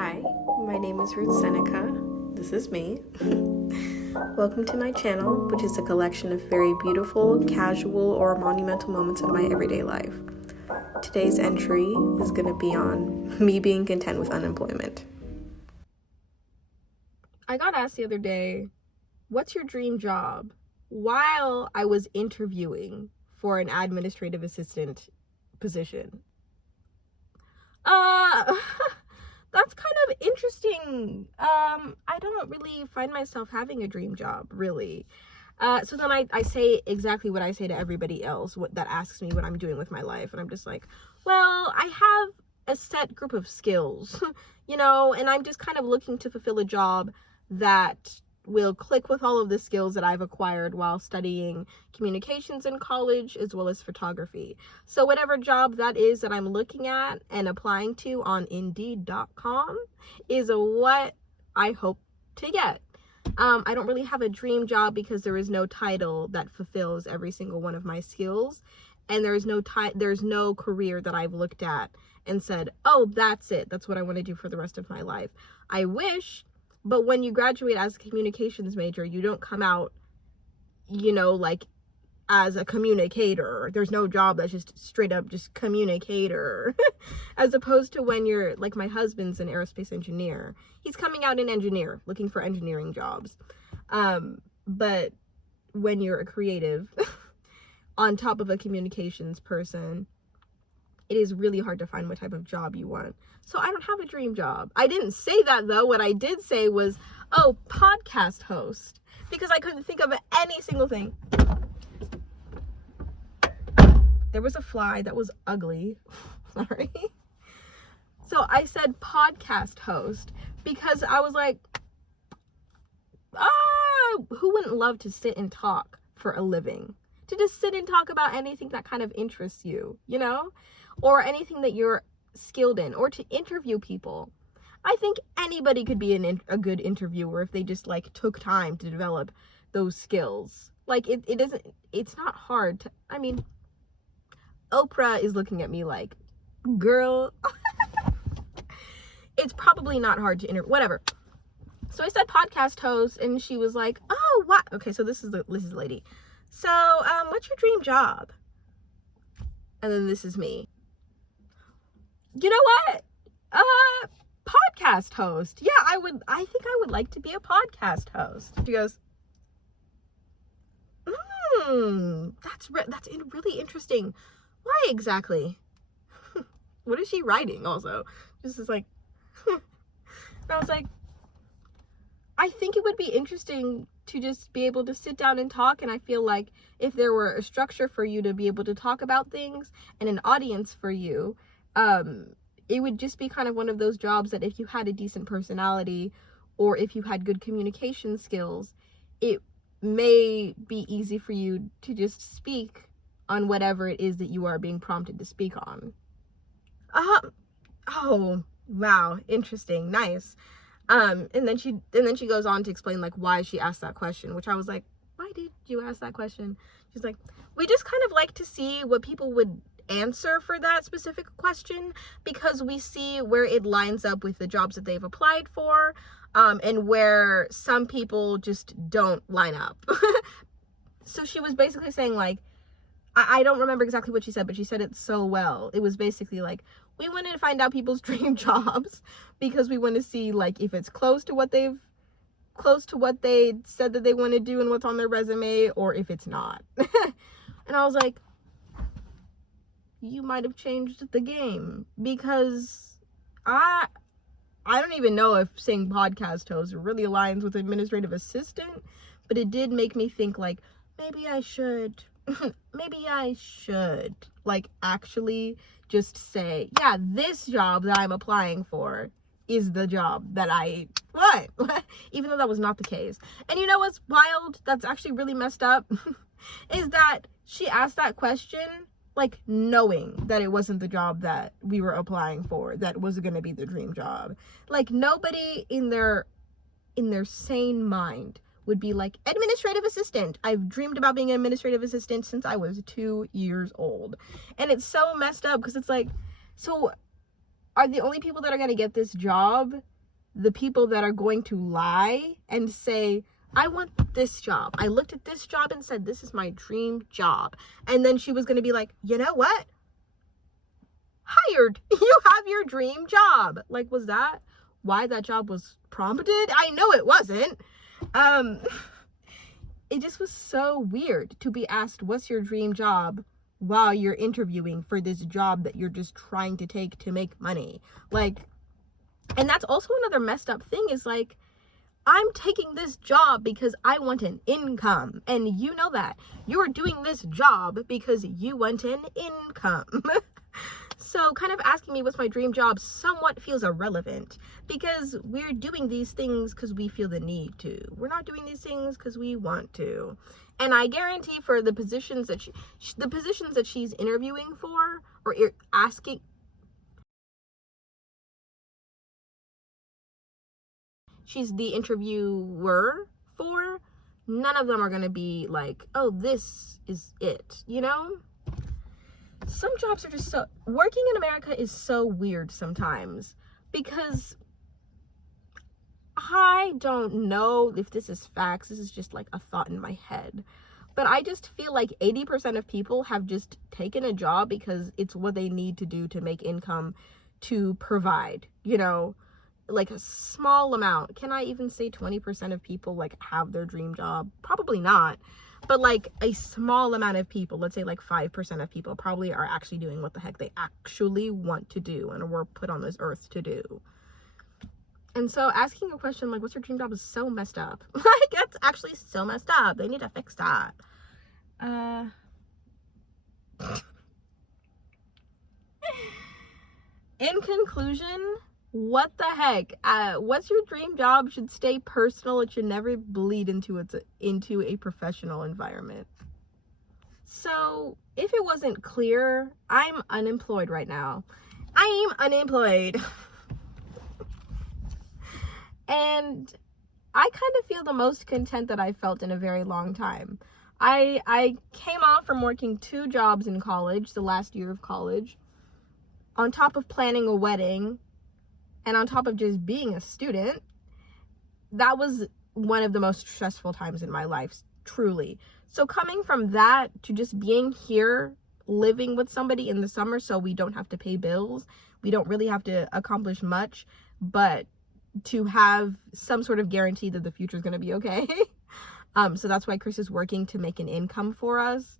Hi, my name is Ruth Seneca. This is me. Welcome to my channel, which is a collection of very beautiful, casual, or monumental moments in my everyday life. Today's entry is going to be on me being content with unemployment. I got asked the other day, what's your dream job? While I was interviewing for an administrative assistant position. That's kind of interesting. I don't really find myself having a dream job, really. So then I say exactly what I say to everybody else that asks me what I'm doing with my life. And I'm just like, well, I have a set group of skills, and I'm just kind of looking to fulfill a job that will click with all of the skills that I've acquired while studying communications in college, as well as photography. So whatever job that is that I'm looking at and applying to on Indeed.com is what I hope to get. I don't really have a dream job because there is no title that fulfills every single one of my skills. And there's no career that I've looked at and said, oh, that's it. That's what I want to do for the rest of my life. I wish. But when you graduate as a communications major, you don't come out, like as a communicator. There's no job that's just straight up just communicator. As opposed to when you're, like my husband's an aerospace engineer. He's coming out an engineer, looking for engineering jobs. But when you're a creative, on top of a communications person, it is really hard to find what type of job you want. So I don't have a dream job. I didn't say that though. What I did say was, podcast host. Because I couldn't think of any single thing. There was a fly that was ugly. Sorry. So I said podcast host because I was like, who wouldn't love to sit and talk for a living? To just sit and talk about anything that kind of interests you, or anything that you're skilled in, or to interview people. I think anybody could be a good interviewer if they just took time to develop those skills. It's not hard to, Oprah is looking at me like, girl, it's probably not hard to whatever. So I said podcast host and she was like, oh, what? Okay, so this is the lady. So, what's your dream job? And then this is me. You know what? Podcast host. Yeah, I think I would like to be a podcast host. She goes, that's really interesting. Why exactly? What is she writing also? Just is like, and I was like, I think it would be interesting to just be able to sit down and talk. And I feel like if there were a structure for you to be able to talk about things and an audience for you, it would just be kind of one of those jobs that if you had a decent personality or if you had good communication skills, it may be easy for you to just speak on whatever it is that you are being prompted to speak on. Oh, wow. Interesting. Nice. And then she goes on to explain why she asked that question, which I was like, why did you ask that question? She's like, we just kind of like to see what people would answer for that specific question because we see where it lines up with the jobs that they've applied for, and where some people just don't line up. So she was basically saying I don't remember exactly what she said, but she said it so well. It was basically we wanted to find out people's dream jobs because we want to see if it's close to what they said that they want to do and what's on their resume, or if it's not. And I was like, you might have changed the game, because I don't even know if saying podcast host really aligns with administrative assistant, but it did make me think maybe I should actually just say, yeah, this job that I'm applying for is the job that I want. Even though that was not the case. And you know what's wild? That's actually really messed up. Is that she asked that question knowing that it wasn't the job that we were applying for that was going to be the dream job. Nobody in their sane mind would be like, administrative assistant. I've dreamed about being an administrative assistant since I was 2 years old. And it's so messed up because it's so are the only people that are going to get this job the people that are going to lie and say, I want this job. I looked at this job and said, this is my dream job. And then she was going to be like, you know what? Hired. You have your dream job. Like, was that why that job was prompted? I know it wasn't. It just was so weird to be asked, what's your dream job, while you're interviewing for this job that you're just trying to take to make money. Like, and that's also another messed up thing, is like, I'm taking this job because I want an income. And you know that. You're doing this job because you want an income. So kind of asking me what's my dream job somewhat feels irrelevant, because we're doing these things because we feel the need to. We're not doing these things because we want to. And I guarantee for the positions that she's interviewing for, or asking, she's the interviewer for, none of them are going to be like, oh, this is it, you know? Some jobs are just so, working in America is so weird sometimes, because I don't know if this is facts, this is just like a thought in my head, but I just feel like 80% of people have just taken a job because it's what they need to do to make income, to provide, you know, like a small amount. Can I even say 20% of people like have their dream job? Probably not. But like a small amount of people, let's say like 5% of people, probably are actually doing what the heck they actually want to do and were put on this earth to do. And so asking a question like, what's your dream job, is so messed up. Like, that's actually so messed up. They need to fix that. In conclusion, what the heck? What's your dream job should stay personal. It should never bleed into a professional environment. So if it wasn't clear, I'm unemployed right now. I'm unemployed. And I kind of feel the most content that I felt in a very long time. I came off from working 2 jobs in college, the last year of college, on top of planning a wedding, and on top of just being a student. That was one of the most stressful times in my life, truly. So coming from that to just being here, living with somebody in the summer so we don't have to pay bills, we don't really have to accomplish much, but to have some sort of guarantee that the future is going to be okay. So that's why Chris is working to make an income for us.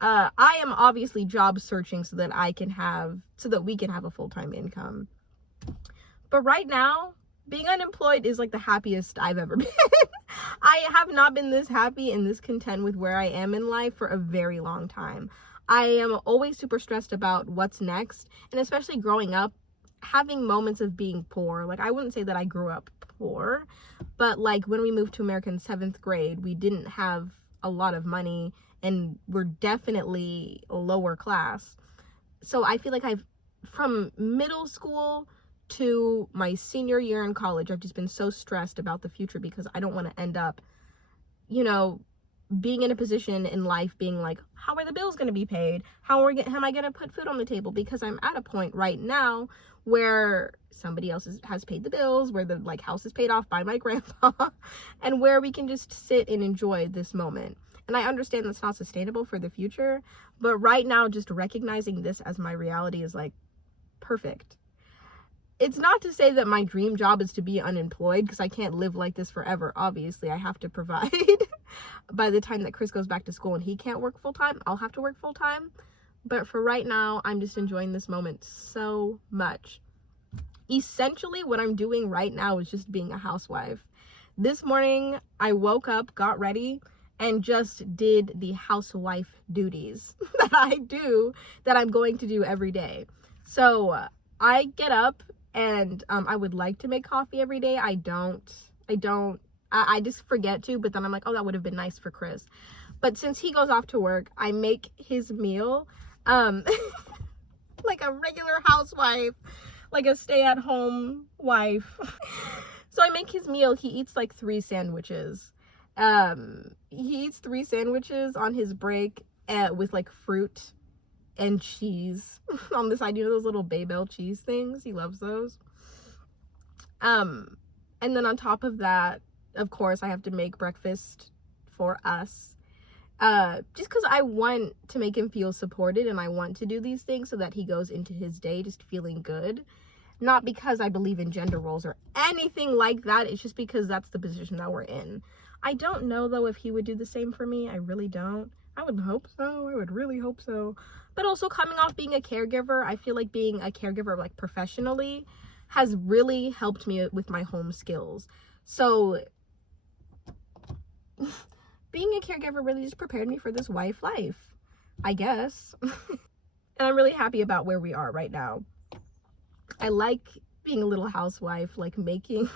I am obviously job searching so that we can have a full-time income. But right now, being unemployed is like the happiest I've ever been. I have not been this happy and this content with where I am in life for a very long time. I am always super stressed about what's next, and especially growing up, having moments of being poor. Like, I wouldn't say that I grew up poor, but like when we moved to America in 7th grade, we didn't have a lot of money and we're definitely lower class. So I feel like from middle school to my senior year in college, I've just been so stressed about the future because I don't want to end up, you know, being in a position in life being like, how are the bills going to be paid? How am I going to put food on the table? Because I'm at a point right now where somebody else has paid the bills, where the like house is paid off by my grandpa, and where we can just sit and enjoy this moment. And I understand that's not sustainable for the future, but right now, just recognizing this as my reality is like perfect. It's not to say that my dream job is to be unemployed, because I can't live like this forever. Obviously, I have to provide. By the time that Chris goes back to school and he can't work full-time, I'll have to work full-time. But for right now, I'm just enjoying this moment so much. Essentially, what I'm doing right now is just being a housewife. This morning, I woke up, got ready, and just did the housewife duties that I'm going to do every day. So I get up, and I would like to make coffee every day. I just forget to, but then I'm like, oh, that would have been nice for Chris. But since he goes off to work, I make his meal, like a regular housewife, like a stay-at-home wife. So I make his meal. He eats like 3 sandwiches. He eats 3 sandwiches on his break with like fruit and cheese on the side. You know those little Babel cheese things? He loves those. And then on top of that, of course, I have to make breakfast for us. Just because I want to make him feel supported, and I want to do these things so that he goes into his day just feeling good. Not because I believe in gender roles or anything like that. It's just because that's the position that we're in. I don't know, though, if he would do the same for me. I really don't. I would hope so. I would really hope so. But also, coming off being a caregiver, I feel like being a caregiver, like, professionally has really helped me with my home skills. So being a caregiver really just prepared me for this wife life, I guess. And I'm really happy about where we are right now. I like being a little housewife, like making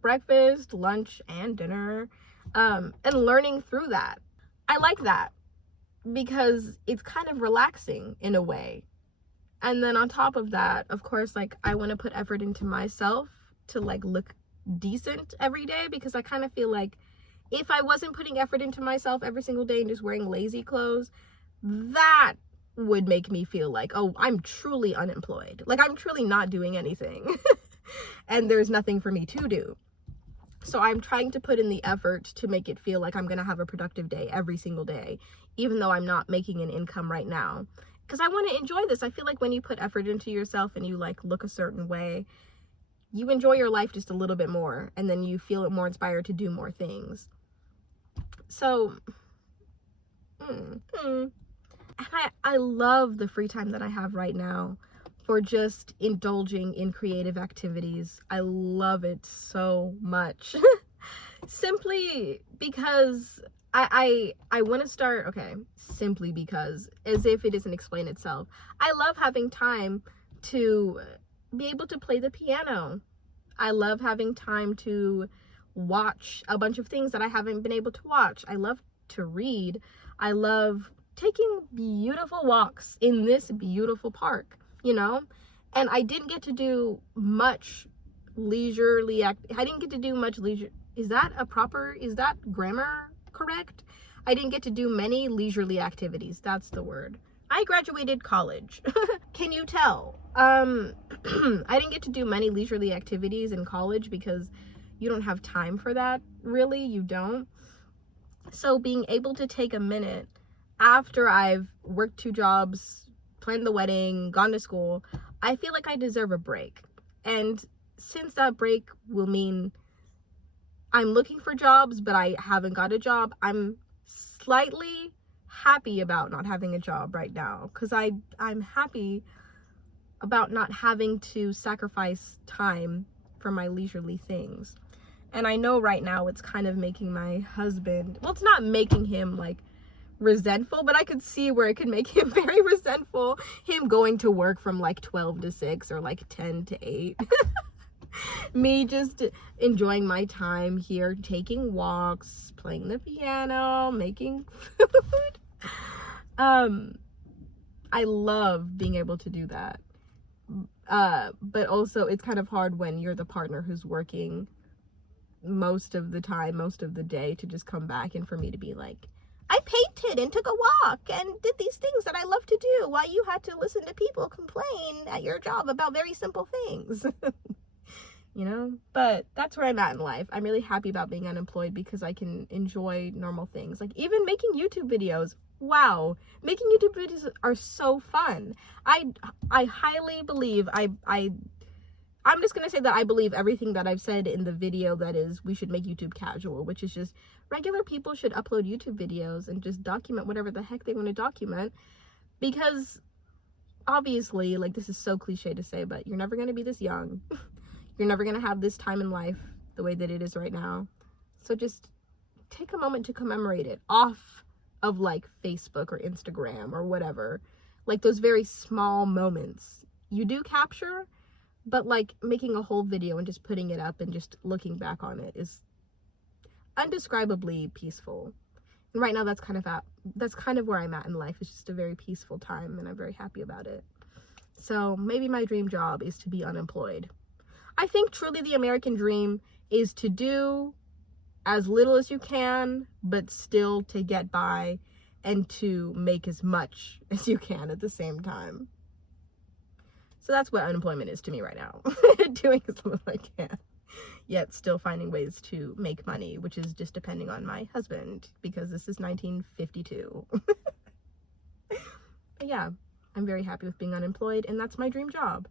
breakfast, lunch, and dinner, and learning through that. I like that because it's kind of relaxing in a way. And then on top of that, of course, like, I want to put effort into myself to, like, look decent every day, because I kind of feel like if I wasn't putting effort into myself every single day and just wearing lazy clothes, that would make me feel like, oh, I'm truly unemployed. Like, I'm truly not doing anything and there's nothing for me to do. So I'm trying to put in the effort to make it feel like I'm going to have a productive day every single day, even though I'm not making an income right now. Because I want to enjoy this. I feel like when you put effort into yourself and you, like, look a certain way, you enjoy your life just a little bit more, and then you feel more inspired to do more things. So, and I love the free time that I have right now for just indulging in creative activities. I love it so much. Simply because I want to start, okay, simply because, as if it doesn't explain itself. I love having time to be able to play the piano. I love having time to watch a bunch of things that I haven't been able to watch. I love to read. I love taking beautiful walks in this beautiful park, you know? And I didn't get to do much leisurely I didn't get to do much leisure. Is that grammar correct? I didn't get to do many leisurely activities. That's the word. I graduated college. Can you tell? I didn't get to do many leisurely activities in college because you don't have time for that, really. You don't. So being able to take a minute after I've worked 2 jobs, planned the wedding, gone to school, I feel like I deserve a break. And since that break will mean I'm looking for jobs, but I haven't got a job, I'm slightly happy about not having a job right now, because I'm happy about not having to sacrifice time for my leisurely things. And I know right now it's kind of making my husband, well, it's not making him, like, resentful, but I could see where it could make him very resentful, him going to work from, like, 12 to 6 or, like, 10 to 8. Me just enjoying my time here, taking walks, playing the piano, making food. I love being able to do that. But also it's kind of hard when you're the partner who's working most of the time, most of the day, to just come back and for me to be like, I painted and took a walk and did these things that I love to do while you had to listen to people complain at your job about very simple things. You know? But that's where I'm at in life. I'm really happy about being unemployed because I can enjoy normal things. Like, even making YouTube videos. Wow. Making YouTube videos are so fun. I highly believe, I'm just going to say that I believe everything that I've said in the video that is, we should make YouTube casual, which is just regular people should upload YouTube videos and just document whatever the heck they want to document. Because obviously, like, this is so cliche to say, but you're never going to be this young. You're never going to have this time in life the way that it is right now. So just take a moment to commemorate it off of, like, Facebook or Instagram or whatever. Like, those very small moments you do capture, but, like, making a whole video and just putting it up and just looking back on it is undescribably peaceful. And right now that's kind of where I'm at in life. It's just a very peaceful time and I'm very happy about it. So maybe my dream job is to be unemployed. I think truly the American dream is to do as little as you can, but still to get by and to make as much as you can at the same time. So that's what unemployment is to me right now. Doing as little as I can, yet still finding ways to make money, which is just depending on my husband, because this is 1952. But yeah, I'm very happy with being unemployed, and that's my dream job.